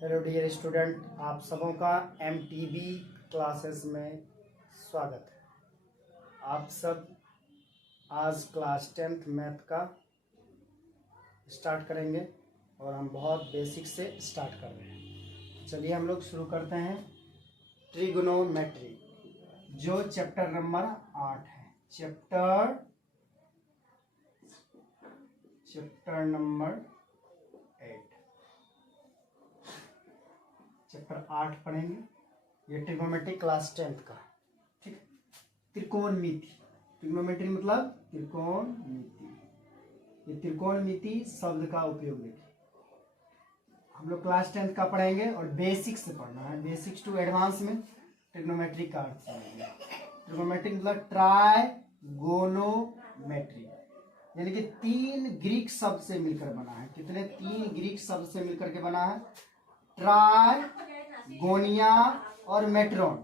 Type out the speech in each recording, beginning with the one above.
Hello dear student, आप सबों का एमटीबी क्लासेस में स्वागत है। आप सब आज क्लास 10th मैथ का स्टार्ट करेंगे और हम बहुत बेसिक से स्टार्ट कर रहे हैं। चलिए हम लोग शुरू करते हैं ट्रिगोनोमेट्री, जो चैप्टर नंबर 8 है। चैप्टर नंबर 8, चैप्टर 8 पढ़ेंगे। ये ट्रिग्नोमेट्री क्लास 10th का, ठीक है। त्रिकोणमिति, ट्रिग्नोमेट्री मतलब त्रिकोणमिति। ये त्रिकोणमिति शब्द का उपयोग देखिए, हम लोग क्लास 10th का पढ़ेंगे और बेसिक से पढ़ना है, बेसिक्स टू एडवांस में ट्रिग्नोमेट्री का अर्थ समझेंगे। ट्रिग्नोमेट्री मतलब ट्राइगोनोमेट्री, यानी कि 3 ग्रीक शब्द से मिलकर बना है। कितने? 3 ग्रीक शब्द से मिलकर के बना है। ट्राई, गोनिया और मेट्रॉन।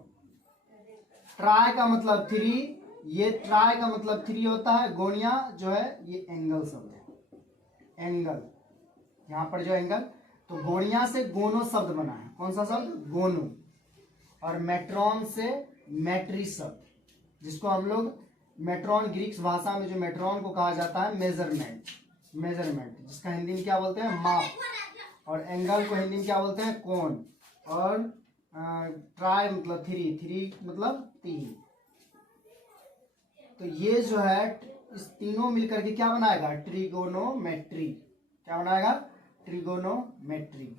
ट्राई का मतलब 3, ये ट्राई का मतलब 3 होता है। गोनिया जो है ये एंगल शब्द है, एंगल, यहाँ पर जो एंगल, तो गोनिया से गोनो शब्द बना है। कौन सा शब्द? गोनो। और मेट्रॉन से मैट्री शब्द, जिसको हम लोग मेट्रॉन, ग्रीक भाषा में जो मेट्रॉन को कहा जाता है मेजरमेंट, जिसका हिंदी में क्या बोलते हैं? माप। और एंगल को हिंदी में क्या बोलते हैं? कोण। और ट्राई मतलब 3 मतलब 3। तो ये जो है इस तीनों मिलकर के क्या बनाएगा? ट्रिगोनोमेट्री। क्या बनाएगा? ट्रिगोनोमेट्री।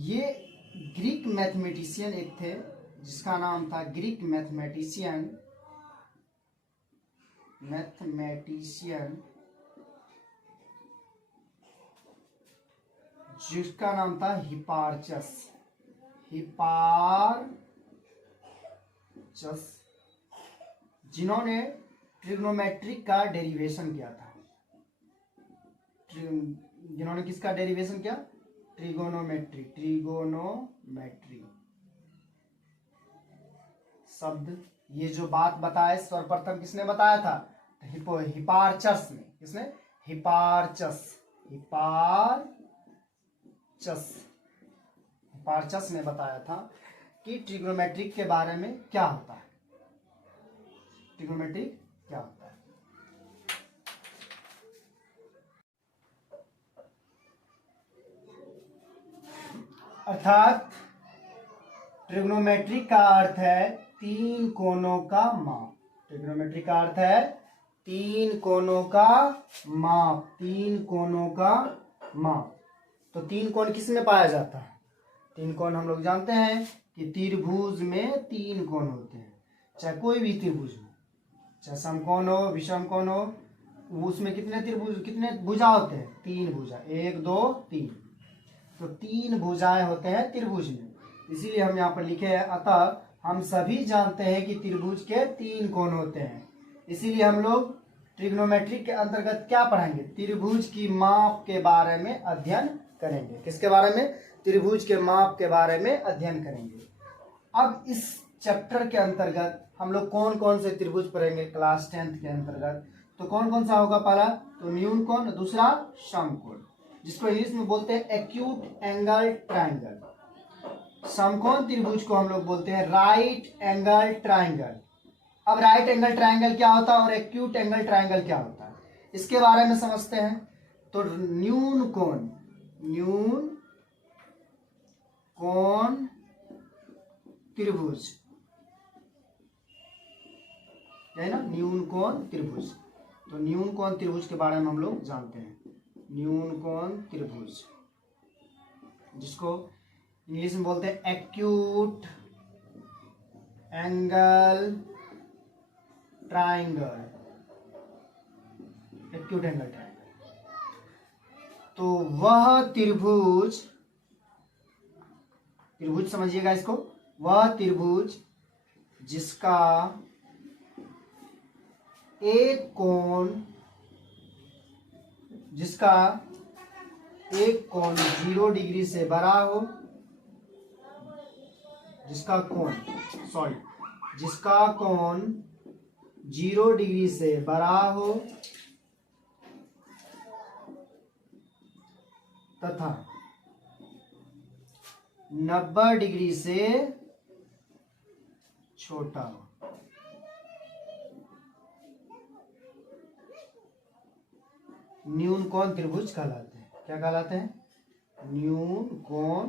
ये ग्रीक मैथमेटिशियन एक थे, जिसका नाम था ग्रीक मैथमेटिशियन जिसका नाम था हिपार्चस, जिन्होंने ट्रिग्नोमेट्री का डेरिवेशन किया था। जिन्होंने किसका डेरिवेशन किया? ट्रिगोनोमेट्री शब्द। ये जो बात बताए सर्वप्रथम किसने बताया था? हिपार्चस ने। किसने? हिपार्चस ने बताया था कि ट्रिग्नोमेट्री के बारे में क्या होता है, ट्रिग्नोमेट्री क्या होता है। अर्थात ट्रिग्नोमेट्री का अर्थ है 3 कोणों का माप। ट्रिग्नोमेट्री का अर्थ है 3 कोणों का माप, 3 कोणों का माप। तो 3 कोण किस में पाया जाता है? 3 कोण हम लोग जानते हैं कि त्रिभुज में 3 कोण होते हैं। चाहे कोई भी त्रिभुज हो, चाहे समकोण हो, विषमकोण हो, उसमें कितने त्रिभुज, कितने भुजा होते हैं? 3 भुजा, 1 2 3। तो 3 भुजाएं होते हैं त्रिभुज में, इसीलिए हम यहाँ पर लिखे हैं। अतः हम सभी जानते हैं कि त्रिभुज के 3 कोण होते हैं, इसीलिए हम लोग ट्रिग्नोमेट्री के अंतर्गत क्या पढ़ेंगे? त्रिभुज की माप के बारे में अध्ययन करेंगे। किसके बारे में? त्रिभुज के माप के बारे में अध्ययन करेंगे। अब इस चैप्टर के अंतर्गत हम लोग कौन कौन से त्रिभुज पढ़ेंगे क्लास 10th के अंतर्गत? तो कौन कौन सा होगा? पहला तो न्यून कोण, दूसरा समकोण, जिसको इंग्लिश में बोलते हैं एक्यूट एंगल ट्राइंगल। समकोण त्रिभुज को हम लोग बोलते हैं राइट एंगल ट्राइंगल। अब राइट एंगल ट्राइंगल क्या होता है और एक्यूट एंगल ट्राइंगल क्या होता है, इसके बारे में समझते हैं। तो न्यून कोण त्रिभुज, है ना, न्यून कोण त्रिभुज। तो न्यून कोण त्रिभुज के बारे में हम लोग जानते हैं। न्यून कोण त्रिभुज, जिसको इंग्लिश में बोलते हैं acute angle triangle, acute angle triangle. तो वह त्रिभुज समझिएगा इसको, वह त्रिभुज जिसका एक कोण 0 डिग्री से बड़ा हो, जिसका कोण 0 डिग्री से बड़ा हो तथा 90 डिग्री से छोटा हो। न्यून कोण त्रिभुज कहलाते हैं। क्या कहलाते हैं? न्यून कोण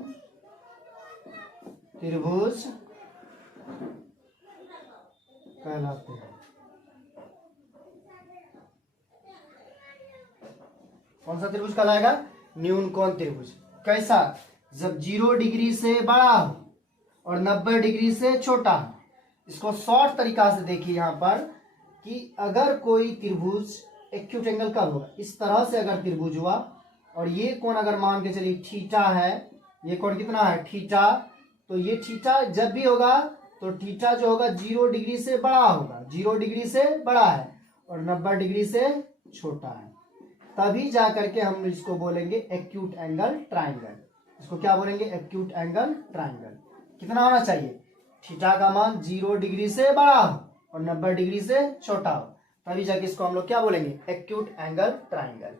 त्रिभुज कहलाते हैं। कौन सा त्रिभुज कहलाएगा? न्यून कोण त्रिभुज। कैसा? जब 0 डिग्री से बड़ा हो और 90 डिग्री से छोटा हो। इसको शॉर्ट तरीका से देखिए यहाँ पर कि अगर कोई त्रिभुज एक्यूट एंगल कब होगा? इस तरह से अगर त्रिभुज हुआ और ये कोण अगर मान के चलिए थीटा है, ये कोण कितना है? थीटा। तो ये थीटा जब भी होगा तो थीटा जो होगा 0 डिग्री से बड़ा होगा, 0 डिग्री से बड़ा है और 90 डिग्री से छोटा है, तभी जा करके हम इसको बोलेंगे एक्यूट एंगल ट्राइंगल। इसको क्या बोलेंगे? Acute angle triangle. कितना होना चाहिए? थीटा का मान 0 डिग्री से बड़ा हो और 90 डिग्री से छोटा हो, तभी जाके इसको हम लोग क्या बोलेंगे? Acute angle triangle.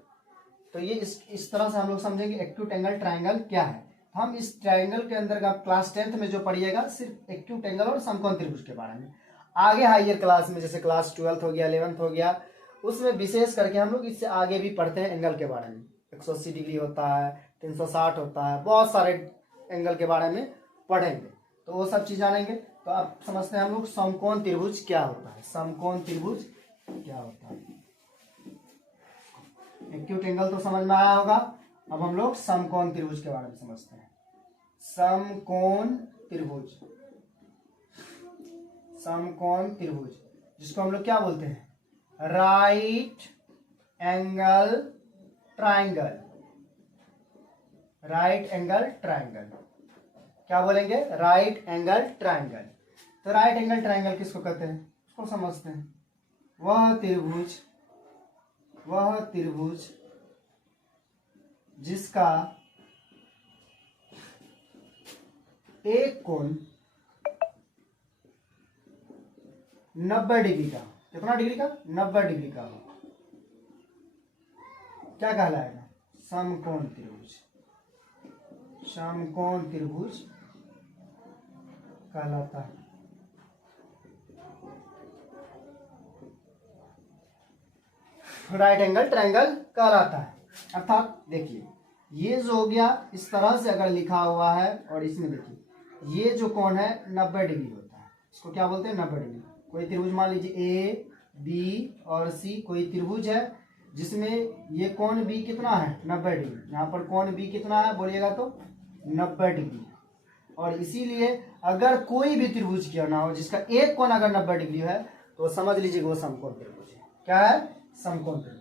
तो ये इस तरह से हम लोग समझेंगे एक्यूट एंगल ट्राइंगल क्या है। हम इस ट्राइंगल के अंदर का क्लास 10th में जो पढ़िएगा सिर्फ एक्यूट एंगल और समकोण त्रिभुज के बारे में। आगे हायर क्लास में जैसे क्लास 12th हो गया, 11th हो गया, उसमें विशेष करके हम लोग इससे आगे भी पढ़ते हैं एंगल के बारे में। 180 डिग्री होता है, 360 होता है, बहुत सारे एंगल के बारे में पढ़ेंगे, तो वो सब चीज जानेंगे। तो आप समझते हैं हम लोग समकोण त्रिभुज क्या होता है। समकोण त्रिभुज क्या होता है? एक्यूट एंगल तो समझ में आया होगा। अब हम लोग समकोण त्रिभुज के बारे में समझते हैं। समकोण त्रिभुज, समकोण त्रिभुज जिसको हम लोग क्या बोलते हैं? Right angle triangle. Right angle triangle क्या बोलेंगे? Right angle triangle. तो राइट एंगल ट्राइंगल किसको कहते हैं? उसको समझते हैं। वह त्रिभुज जिसका एक कोण 90 डिग्री का, कितना डिग्री का? 90 डिग्री का हो, क्या कहलाएगा? समकोण त्रिभुज। समकोण त्रिभुज कहलाता है। राइट एंगल ट्राइंगल कहलाता है। अर्थात देखिए ये जो हो गया इस तरह से अगर लिखा हुआ है और इसमें देखिए ये जो कोण है 90 डिग्री होता है, इसको क्या बोलते हैं? 90 डिग्री। कोई त्रिभुज मान लीजिए ए बी और सी, कोई त्रिभुज है जिसमें ये कोण बी कितना है? 90 डिग्री। यहाँ पर कोण बी कितना है बोलिएगा तो 90 डिग्री है। और इसीलिए अगर कोई भी त्रिभुज क्यों ना हो जिसका एक कोण अगर 90 डिग्री है तो समझ लीजिए वो समकोण त्रिभुज है। क्या है? समकोण त्रिभुज।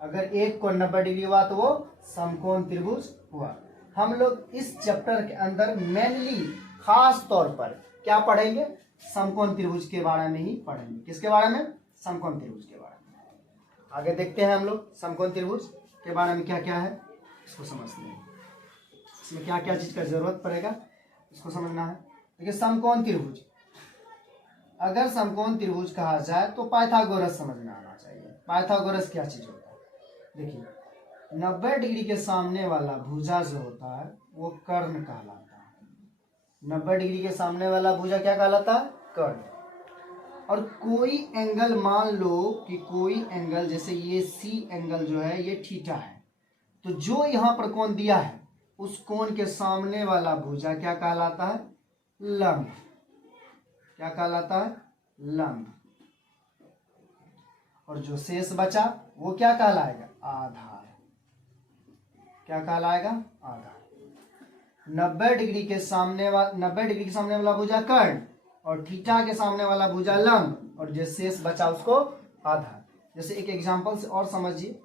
अगर एक कोण 90 डिग्री हुआ तो वो समकोण त्रिभुज हुआ। हम लोग इस चैप्टर के अंदर मेनली खास तौर पर क्या पढ़ेंगे? समकोण त्रिभुज के बारे में ही पढ़ेंगे। किसके बारे में? समकोण त्रिभुज के बारे में। आगे देखते हैं हम लोग समकोण त्रिभुज के बारे में क्या क्या है, इसको समझते हैं। इसमें क्या क्या चीज का जरूरत पड़ेगा इसको समझना है। देखिए समकोण त्रिभुज, अगर समकोण त्रिभुज कहा जाए तो पाइथागोरस समझ में आना चाहिए। पाइथागोरस क्या चीज होता है? देखिए 90 डिग्री के सामने वाला भुजा जो होता है वो कर्ण कहलाता है। 90 डिग्री के सामने वाला भुजा क्या कहलाता है? कर्ण। और कोई एंगल मान लो कि कोई एंगल जैसे ये सी एंगल जो है ये थीटा है, तो जो यहाँ पर कोण दिया है उस कोण के सामने वाला भुजा क्या कहलाता है? लंब। क्या कहलाता है? लंब। और जो शेष बचा वो क्या कहलाएगा? आधार। क्या कहलाएगा? आधार। 90 डिग्री के सामने वाला भुजा कर्ण और थीटा के सामने वाला भुजा लंब और जो शेष बचा उसको आधार। जैसे एक एग्जांपल से और समझिए।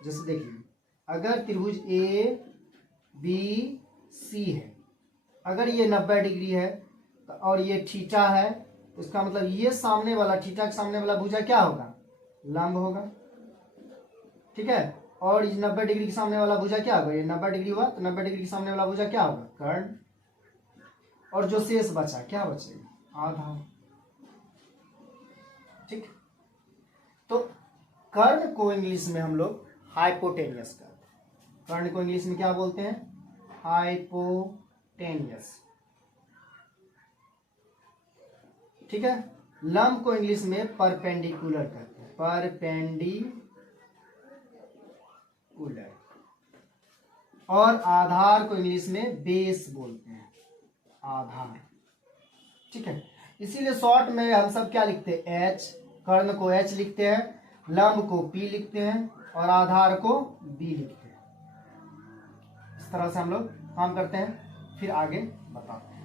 जैसे देखिए अगर त्रिभुज ए बी सी है, अगर ये 90 डिग्री है और ये थीटा है तो इसका मतलब ये सामने वाला थीटा के सामने वाला भुजा क्या होगा? लंब होगा। ठीक है। और 90 डिग्री के सामने वाला भुजा क्या होगा? ये 90 डिग्री हुआ तो 90 डिग्री के सामने वाला भुजा क्या होगा? कर्ण। और जो शेष बचा क्या बचेगा? आधार। ठीक। तो कर्ण को इंग्लिश में हम लोग हाइपोटेनियस कहते हैं। कर्ण को इंग्लिश में क्या बोलते हैं? हाइपोटेन्यूस। टेनियस। ठीक है, लंब को इंग्लिश में परपेंडिकुलर कहते हैं, परपेंडिकुलर। और आधार को इंग्लिश में बेस बोलते हैं, आधार। ठीक है, इसीलिए शॉर्ट में हम सब क्या लिखते हैं, एच, कर्ण को एच लिखते हैं, लंब को पी लिखते हैं और आधार को बी लिखते हैं। इस तरह से हम लोग काम करते हैं। फिर आगे बताते हैं।